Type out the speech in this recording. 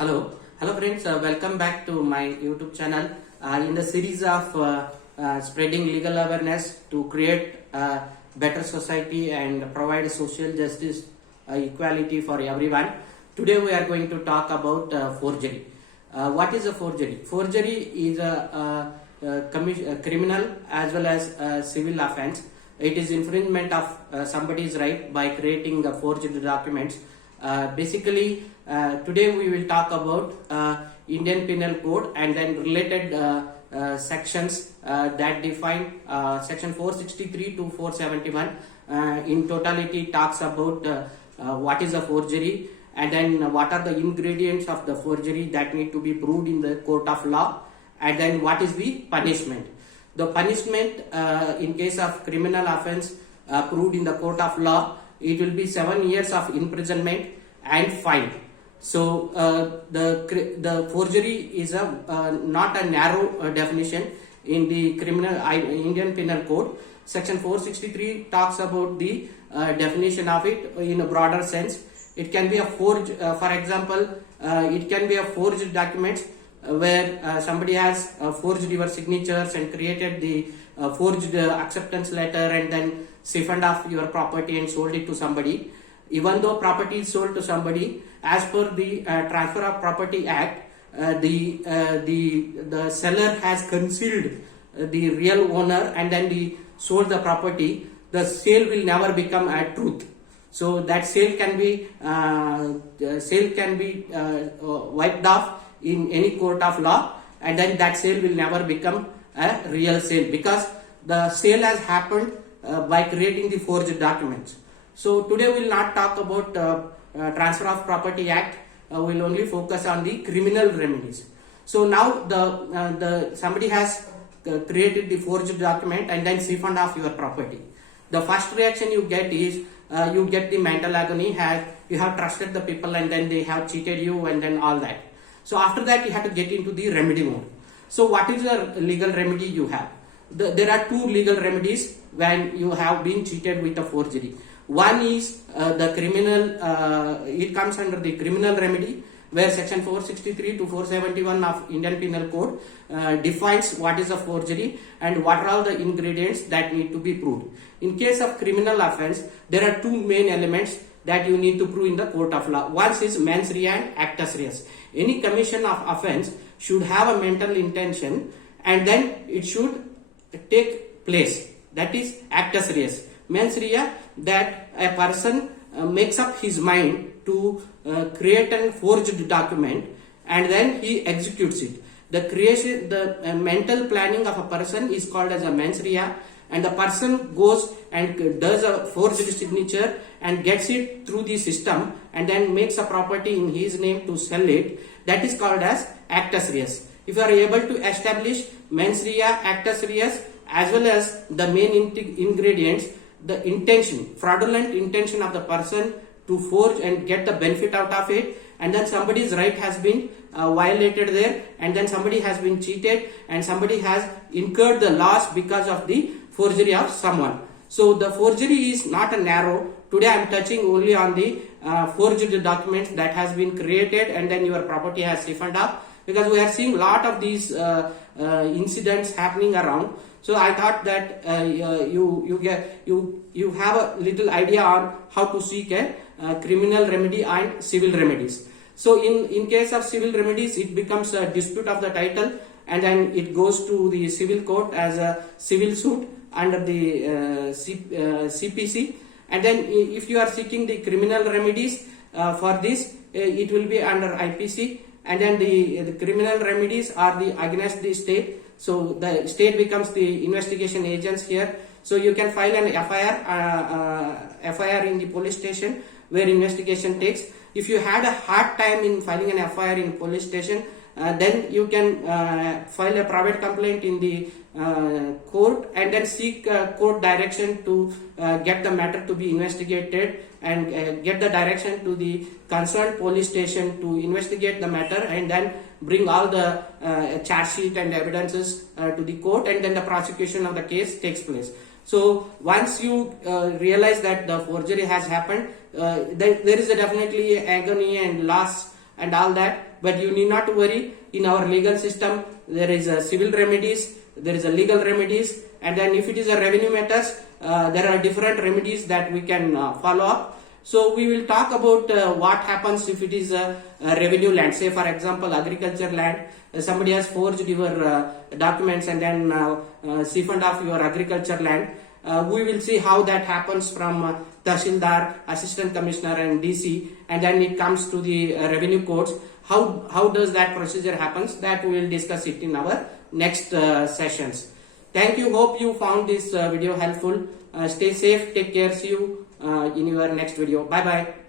Hello friends, welcome back to my YouTube channel. In the series of spreading legal awareness to create a better society and provide social justice, equality for everyone. Today we are going to talk about forgery. What is a forgery? Forgery is a criminal as well as a civil offense. It is infringement of somebody's right by creating forged documents. Basically, today we will talk about Indian Penal Code and then related sections that define section 463 to 471. In totality, talks about what is a forgery and then what are the ingredients of the forgery that need to be proved in the court of law, and then what is the punishment. The punishment in case of criminal offense proved in the court of law, it will be 7 years of imprisonment and fine. So the forgery is not a narrow definition in the Indian Penal Code. Section 463 talks about the definition of it in a broader sense. It can be a forged, for example, it can be a forged documents where somebody has forged your signatures and created the forged acceptance letter and then siphoned off your property and sold it to somebody. Even though property is sold to somebody, as per the Transfer of Property Act, the seller has concealed the real owner and then sold the property. The sale will never become a truth. So that sale can be wiped off in any court of law, and then that sale will never become a real sale because the sale has happened by creating the forged documents. So today we will not talk about Transfer of Property Act. We will only focus on the criminal remedies. So now the somebody has created the forged document and then siphoned off your property. The first reaction you get is you get the mental agony. You have trusted the people and then they have cheated you and then all that. So after that you have to get into the remedy mode. So what is the legal remedy you have? There are two legal remedies when you have been cheated with a forgery. One is the criminal, it comes under the criminal remedy, where section 463 to 471 of Indian Penal Code defines what is a forgery and what are all the ingredients that need to be proved. In case of criminal offense, there are two main elements that you need to prove in the court of law. One is mens rea and actus reus. Any commission of offense should have a mental intention and then it should take place. That is actus reus. Mens rea, that a person makes up his mind to create a forged document and then he executes it. The mental planning of a person is called as a mens rea, and the person goes and does a forged signature and gets it through the system and then makes a property in his name to sell it. That is called as actus reus. If you are able to establish mens rea, actus reus as well as the main ingredients, the intention, fraudulent intention of the person to forge and get the benefit out of it, and then somebody's right has been violated there, and then somebody has been cheated and somebody has incurred the loss because of the forgery of someone. So the forgery is not a narrow. Today I am touching only on the forged documents that has been created and then your property has siphoned off, because we are seeing a lot of these incidents happening around. So I thought that you have a little idea on how to seek a criminal remedy and civil remedies. So in case of civil remedies, it becomes a dispute of the title and then it goes to the civil court as a civil suit under the CPC. And then if you are seeking the criminal remedies for this, it will be under IPC. And then the criminal remedies are against the state. So the state becomes the investigation agents here. So you can file an FIR in the police station where investigation takes. If you had a hard time in filing an FIR in police station, then you can file a private complaint in the court and then seek court direction to get the matter to be investigated and get the direction to the concerned police station to investigate the matter and then bring all the charge sheet and evidences to the court, and then the prosecution of the case takes place. So once you realize that the forgery has happened, there is definitely agony and loss and all that, but you need not to worry. In our legal system, there is a civil remedies, there is a legal remedies, and then if it is a revenue matters, there are different remedies that we can follow up. So we will talk about what happens if it is a revenue land. Say for example, agriculture land, somebody has forged your documents and then siphoned off your agriculture land. We will see how that happens from Tahsildar, Assistant Commissioner and DC, and then it comes to the revenue courts. How does that procedure happens? That we will discuss it in our next sessions. Thank you. Hope you found this video helpful. Stay safe. Take care. See you in your next video. Bye bye.